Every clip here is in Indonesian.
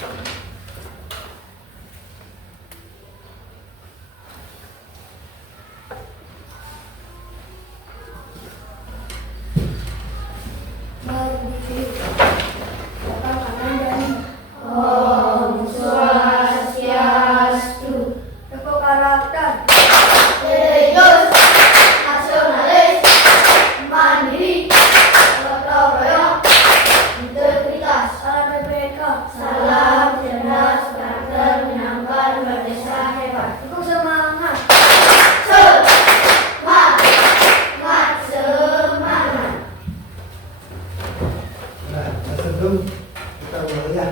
Om Swastiastu. Teko karakter. Religius, nasionalis, mandiri, gotong royong, integritas, salam BPK, salam cerdas, karakter menyenangkan, berdesa hebat. Teko semangat. Semangat. Nah, sebelum kita mulai ya,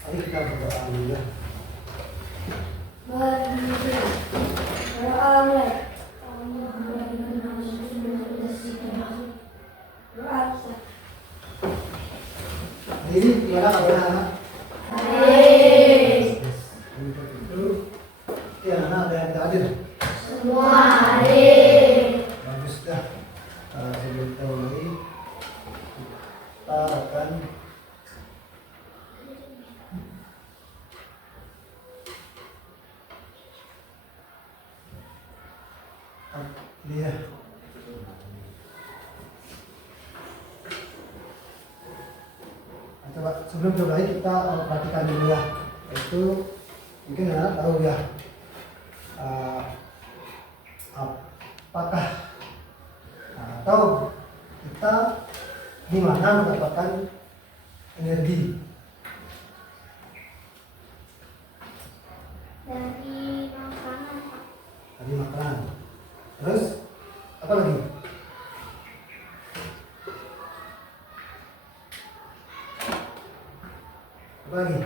mari kita berdoa dulu ya. Berdiri. Berdoa mulai. Doa. Ini gimana kabar anak? Baik. Untuk itu, ya anak ada yang hadir. Semua hadir. Bagus dah. Sebelum kita mulai, kita akan lihat. Coba sebelum mulai kita perhatikan dulu ya. Itu mungkin anak tahu ya. Apakah atau kita di mana mendapatkan energi? Dari makanan. Dari makanan. Terus apa lagi? Apa lagi?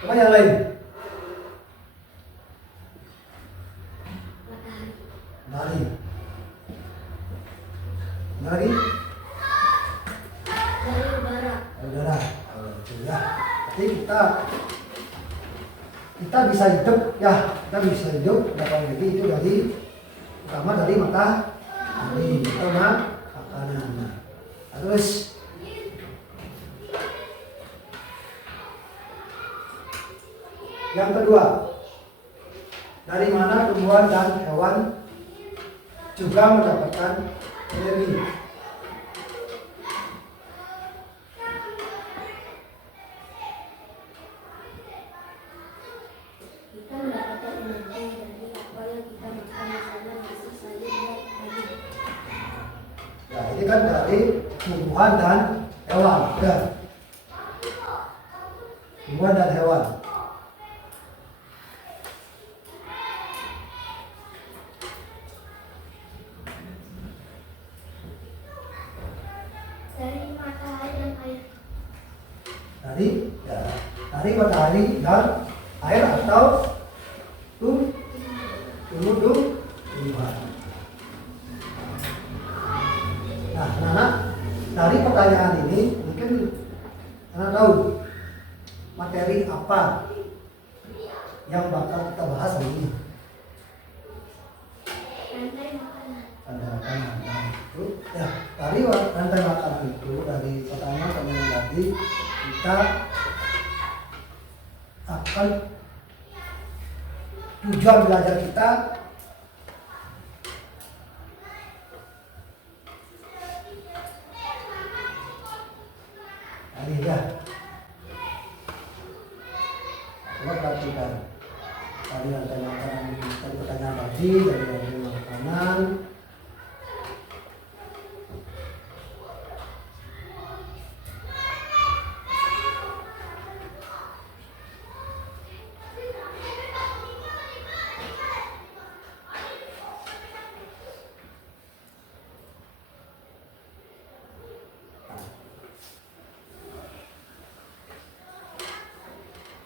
Apa yang lain? Dari. Dari Udara. udara. Oh, itu ya. Jadi kita bisa hidup ya, kita bisa hidup dapat energi itu dari utama dari matahari atau makanan. Nah, terus yang kedua, dari mana tumbuhan dan hewan juga mendapatkan energi? Kita mendapatkan energi dari apa yang kita makan, misalnya nasi sayur dan daging. Ya, ini kan dari tumbuhan dan hewan. Ya. Tumbuhan dan hewan. Dari matahari dan air. Dari matahari dan air atau tumbuhan. Nah, anak dari pertanyaan ini mungkin anak tahu materi apa yang bakal kita bahas hari ini. Rantai makanan. Rantai makanan. Nah, itu ya dari rantai makanan itu dari pertama sampai yang tadi kita akan tujuan belajar kita hari ya. Coba perhatikan dari rantai makanan, dari pertanyaan tadi dari rantai makanan.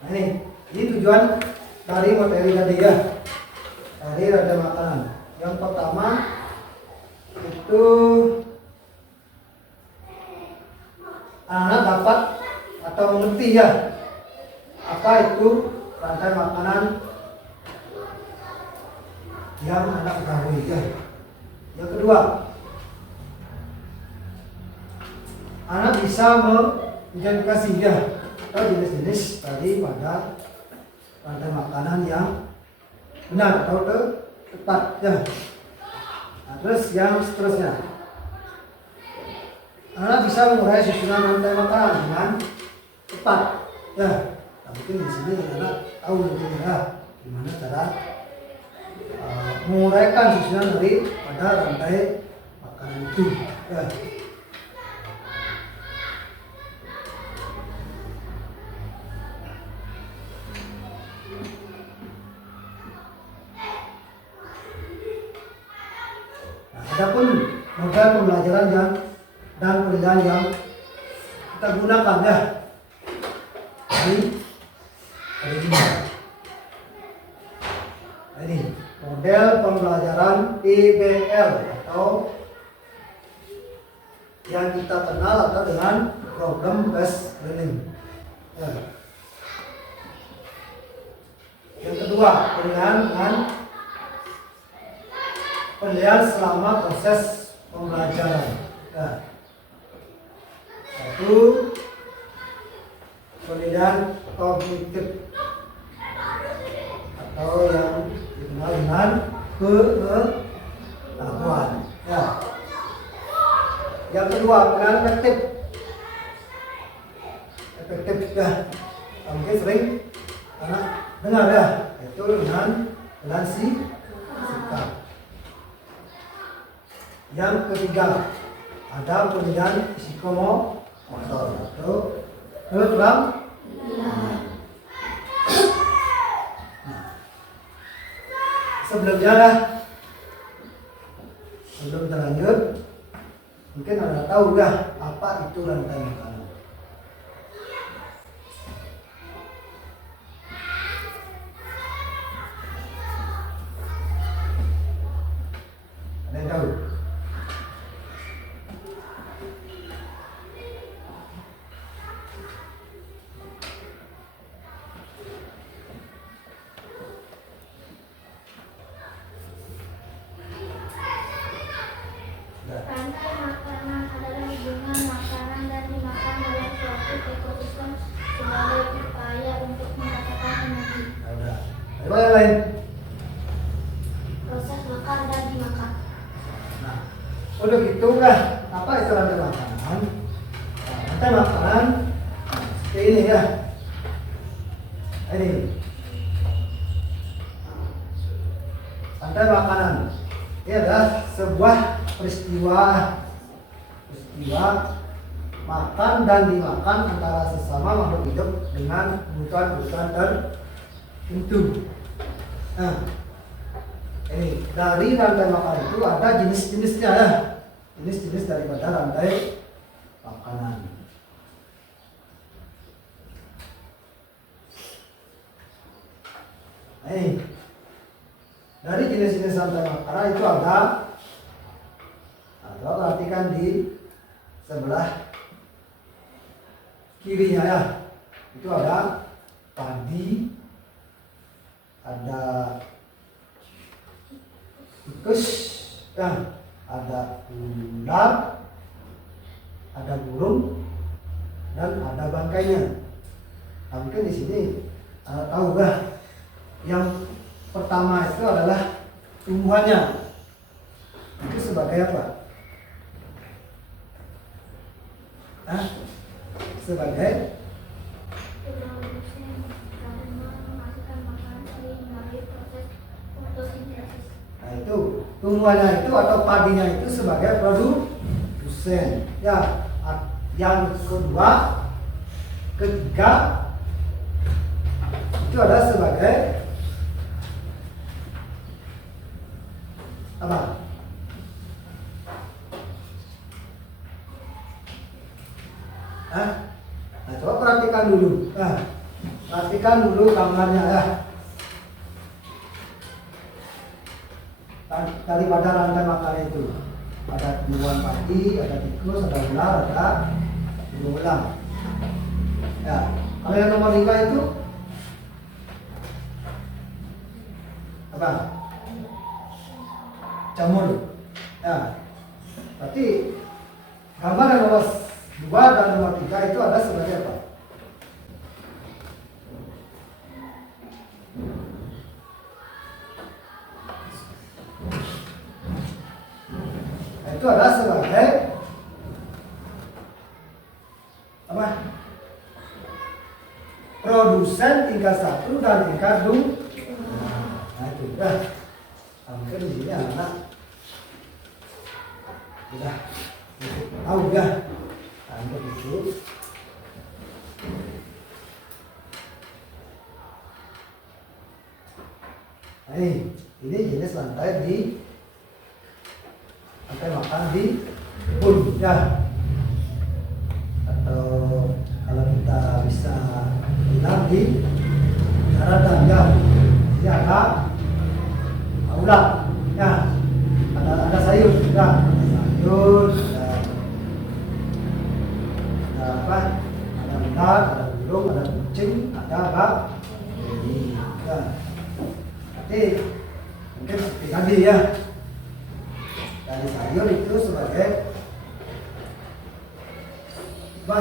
Nah, ini tujuan dari materi tadi ya, dari rantai makanan. Yang pertama itu anak dapat atau mengerti ya apa itu rantai makanan yang anak ketahui ya. Yang kedua, anak bisa mengidentifikasi ya atau jenis-jenis daripada rantai makanan yang benar atau tepat ya. Nah, terus yang seterusnya, anak bisa mengurai susunan rantai makanan dengan tepat ya. Nah, mungkin di sini anak tahu mungkin ya gimana cara menguraikan susunan dari pada rantai makanan itu ya. Adapun model pembelajaran dan penilaian yang kita gunakan ya ini model pembelajaran PBL atau yang kita kenal atau dengan problem based learning ya. Yang kedua, penilaian selama proses pembelajaran. Nah, satu, penilaian kognitif atau yang dikenal dengan pengetahuan. Ya. Yang kedua, penilaian efektif ya. Mungkin sering anak dengar ya, itu dengan sikap. Yang ketiga, ada penilaian psikomotor atau keterampilan. Sebelum kita lanjut, mungkin Anda tahu dah apa itu rantai makanan. Ada yang tahu? Rantai makanan adalah hubungan makanan dan dimakan dalam suatu ekosistem sebagai upaya untuk mendapatkan energi. Ada yang lain? Proses makan dan dimakan. Nah, udah gitu lah. Apa itu rantai makanan? Nah, rantai makanan seperti ini ya. Ini rantai makanan. Ini adalah sebuah peristiwa makan dan dimakan antara sesama makhluk hidup dengan kebutuhan tertentu. Nah, ini dari rantai makanan itu ada jenis-jenisnya ya, jenis-jenis daripada rantai makanan. Nah, ini dari jenis-jenis rantai makanan itu ada. Nah, perhatikan di sebelah kirinya ya, itu ada padi, ada tikus, ya, ada ular, ada burung, dan ada bangkainya. Nah, mungkin di sini tahu nggak? Yang pertama itu adalah tumbuhannya. Itu sebagai apa? Nah, sebagai nah itu tumbuhannya itu atau padinya itu sebagai produsen ya. Yang kedua, ketiga itu ada sebagai apa? Nah, coba perhatikan dulu. Nah, perhatikan dulu gambarnya ya. Daripada rantai makanan itu ada tumbuhan padi, ada tikus, ada ular, ada burung elang. Ya, kalau yang nomor 5 itu apa? Jamur. Ya, berarti gambar yang nomor 2 dan nomor 3 itu ada sebagai apa? itu adalah sebagai apa? Produsen tingkat 1 dan tingkat 2. Nah itu udah. Hampir di sini anak udah tahu ya. Hampir itu. Nah, ini jenis lantai makan di kebun ya, atau kalau kita bisa bilang di daratan ya. Ini ada aula ya, ada sayur juga, ada apa, ada ular, ada burung, ada kucing, ada apa ini ya. Nanti mungkin seperti tadi ya, dari sayur itu sebagai apa?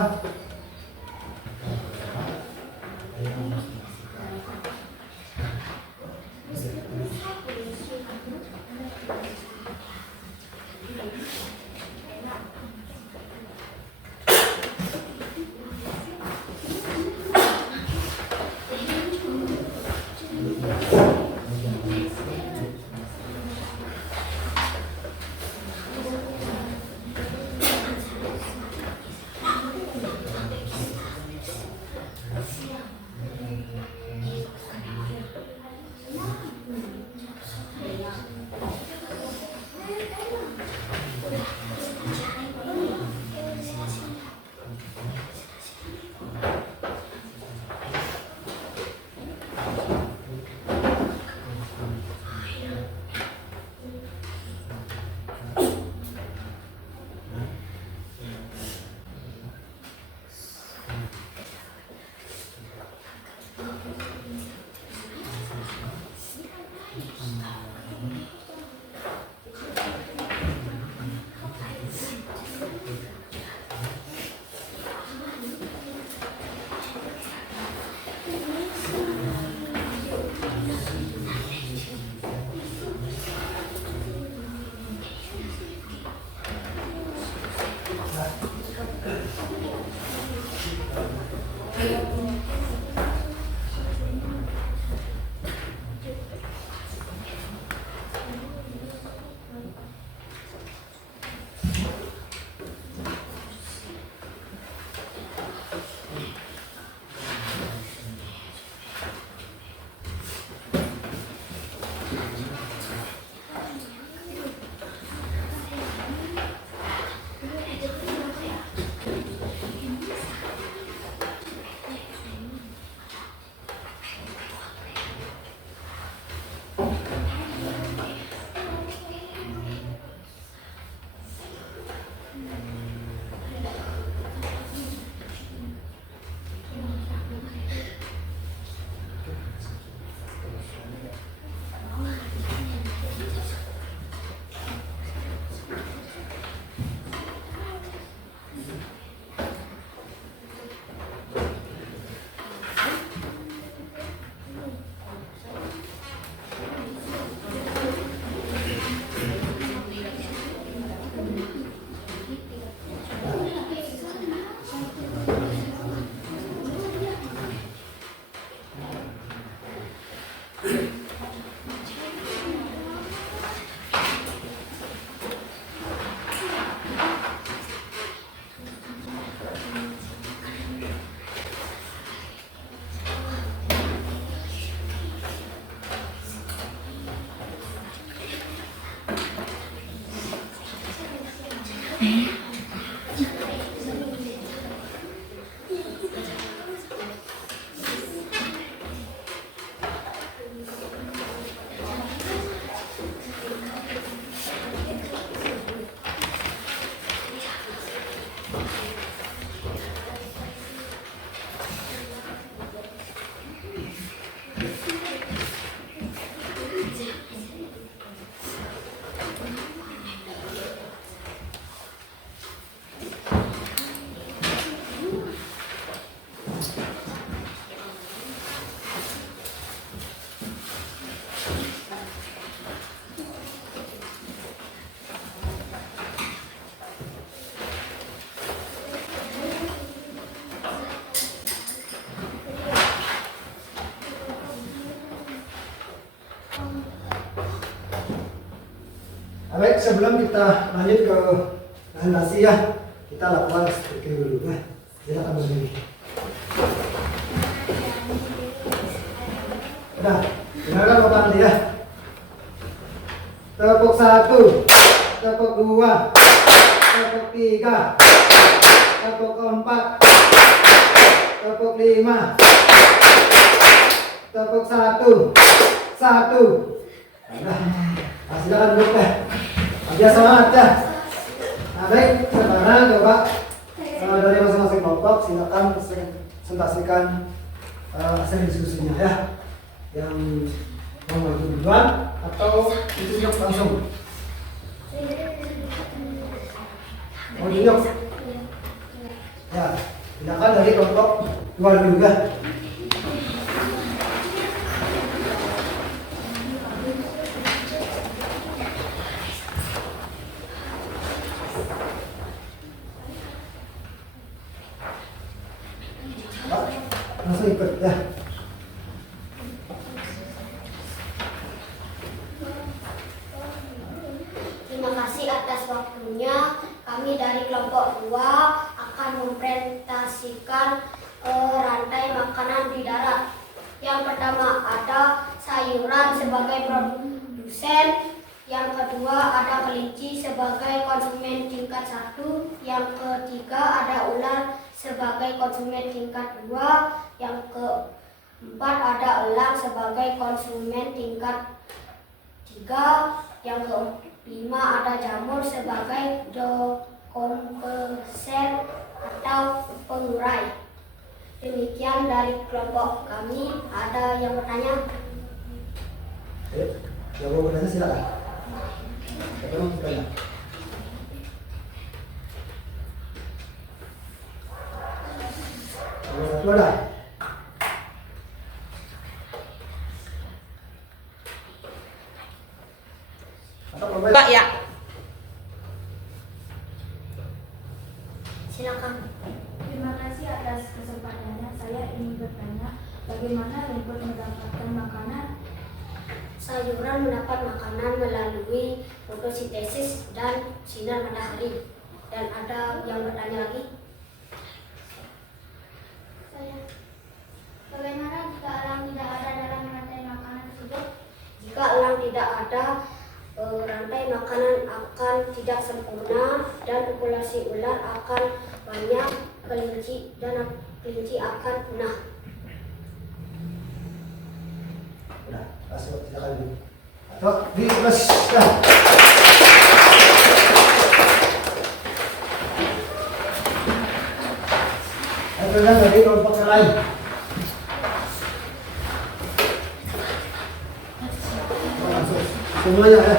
Baik, sebelum kita lanjut ke presentasi ya, kita lakukan stretching dulu ya. Silakan berdiri. Udah, dengarkan Bapak nanti ya. Tepuk 1, tepuk 2, tepuk 3, tepuk 4, tepuk 5, tepuk 1, 1. Udah, silakan duduk deh. Biar semangat ya. Nah, baik, sekarang coba dari masing-masing kelompok silakan presentasikan hasil diskusinya ya. Yang mau maju duluan atau ditunjuk langsung? Mau ditunjuk? Ya, silakan dari kelompok luar dulu ya. Langsung ikut ya. Terima kasih atas waktunya. Kami dari kelompok 2 akan mempresentasikan rantai makanan di darat. Yang pertama ada sayuran sebagai produsen. Yang kedua ada kelinci sebagai konsumen tingkat 1. Yang ketiga ada ular sebagai konsumen tingkat 2. Yang keempat ada elang sebagai konsumen tingkat 3. Yang kelima ada jamur sebagai dekomposer atau pengurai. Demikian dari kelompok kami. Ada yang bertanya? Yang mau bertanya silakan. Siapa yang mau bertanya? Nomor 1 ada? Atau Bapak? Pak ya. Silakan. Terima kasih atas kesempatannya. Saya ingin bertanya, bagaimana rumput mendapatkan makanan? Sayuran mendapat makanan melalui fotosintesis dan sinar matahari. Dan ada yang bertanya lagi? Saya. Bagaimana jika elang tidak ada dalam rantai makanan tersebut? Jika elang tidak ada, rantai makanan akan tidak sempurna dan populasi ular akan banyak, kelinci akan punah. Udah, masuk silakan dulu. Atau di plus dah. Ayo dari kelompok yang lain. Langsung semuanya ya.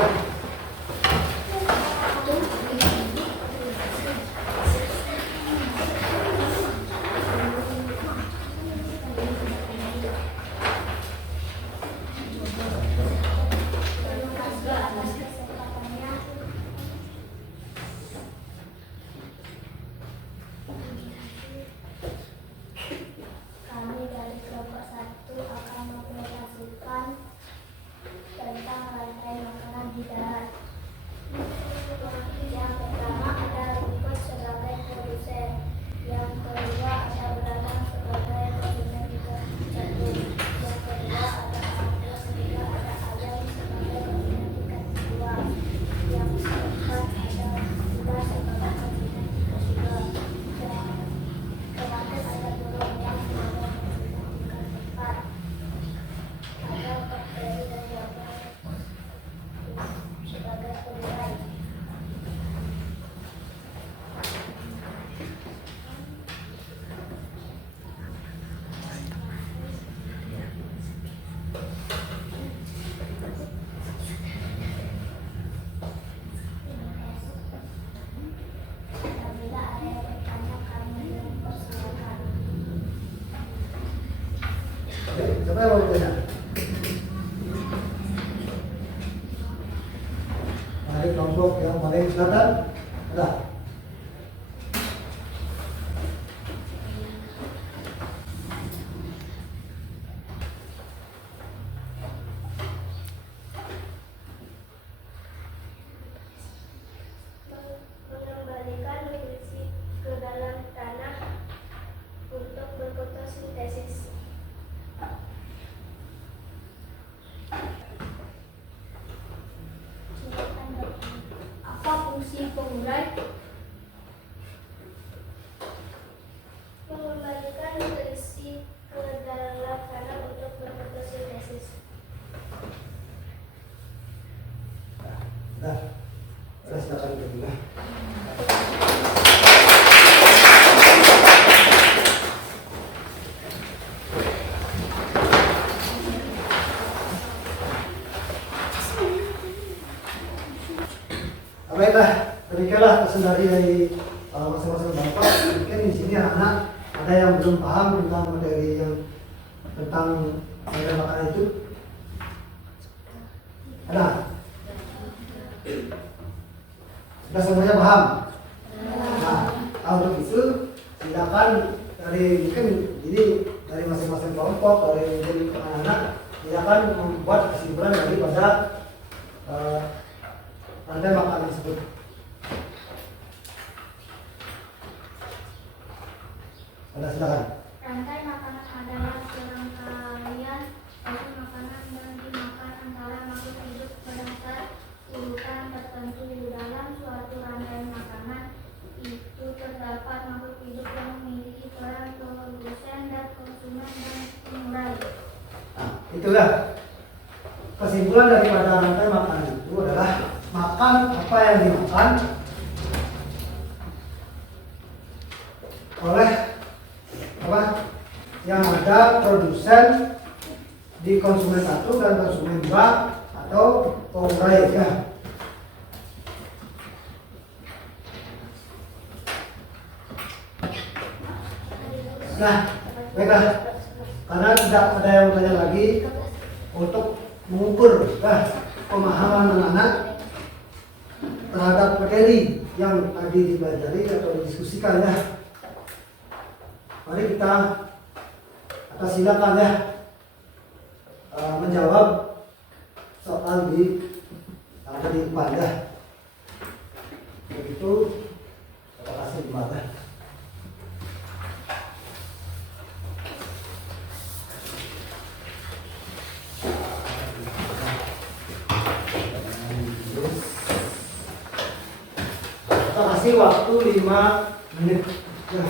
Terima kasih atas kesempatannya. Kami dari kelompok 1 akan mempresentasikan tentang rantai makanan di darat. Yang pertama ada rumput sebagai produsen. Yang kedua ada udang sebagai konsumen tingkat 1. Yang kedua ada ada sehingga ada ayam sebagai konsumen tingkat 2. Yang keempat ada ular sebagai konsumen tingkat 3. Yang terakhir ada burung yang sebagai konsumen tingkat 4. Ada bakteri dan jamur sebagai pengurai. Apabila ada yang bertanya, kami mempersilakan. Siapa yang mau bertanya? Dari kelompok yang paling selatan ada? baiklah, demikianlah pesan dari masing-masing bapak. Mungkin di sini anak ada yang belum paham tentang materi yang tentang materi makanan itu. Ada? Sudah semuanya paham? Nah, untuk itu silakan dari mungkin jadi dari masing-masing kelompok, dari mungkin anak-anak, silakan membuat kesimpulan daripada rantai makanan tersebut. Silakan. Rantai makanan adalah serangkaian bahan makanan yang dimakan antara makhluk hidup berdasar urutan tertentu. Dalam suatu rantai makanan itu terdapat makhluk hidup yang memiliki peran produsen dan konsumen dan pengurai. Nah, itulah kesimpulan daripada rantai makanan itu adalah makan apa yang dimakan oleh apa yang ada produsen di konsumen 1 dan konsumen 2 atau pengurai ya. Nah, baiklah, karena tidak ada yang bertanya lagi untuk mengukur pemahaman anak-anak terhadap materi yang tadi dipelajari atau didiskusikan ya. Mari kita atas silakan ya menjawab soal di yang tadi depan ya. Begitu, terima kasih banyak. Kita kasih waktu 5 menit ya.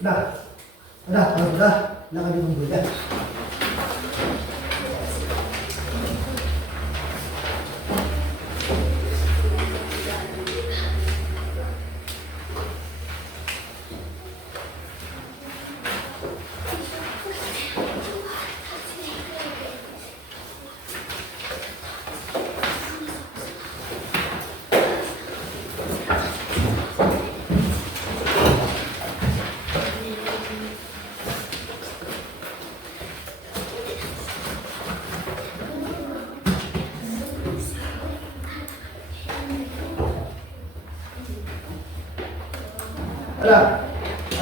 Kalau udah, jangan ditunggu ya.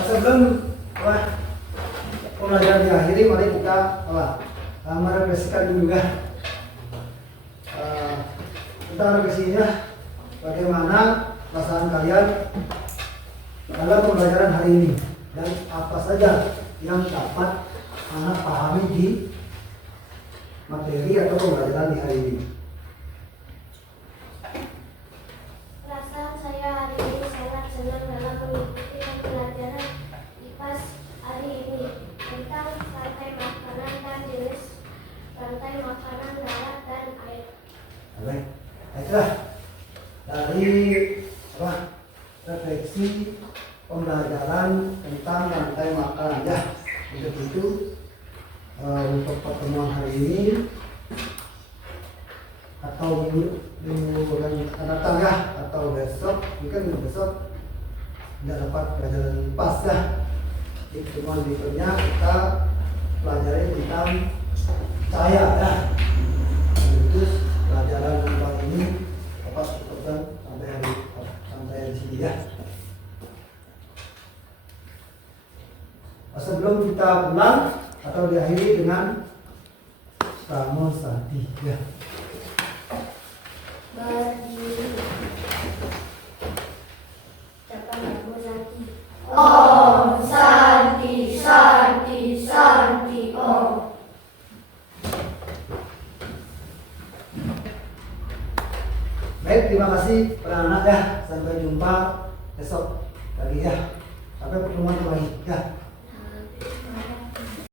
Sebelum pembelajaran diakhiri, mari kita merefleksikan dulu ya. Kita refleksinya bagaimana perasaan kalian dalam pembelajaran hari ini dan apa saja yang dapat anak pahami di materi atau pembelajaran di hari ini. Perasaan saya hari ini sangat senang dalam mengikuti pembelajaran IPAS hari ini tentang rantai makanan dan jenis rantai makanan darat dan air. Baik, baiklah. Dari refleksi pembelajaran tentang rantai makanan ya. Untuk itu untuk pertemuan hari ini atau minggu yang akan datang ya, atau besok, mungkin besok tidak dapat pelajaran pas ya. Di pertemuan berikutnya kita pelajari tentang cahaya ya. Itu pelajaran yang ini dapat cukupkan sampai di sini ya. Sebelum kita pulang atau diakhiri dengan Namo Santi ya. Berdiri. Ucapan Namo Santi. Om Santi Santi Santi Om. Baik, terima kasih anak-anak ya. Sampai jumpa besok lagi ya. Sampai pertemuan lagi ya.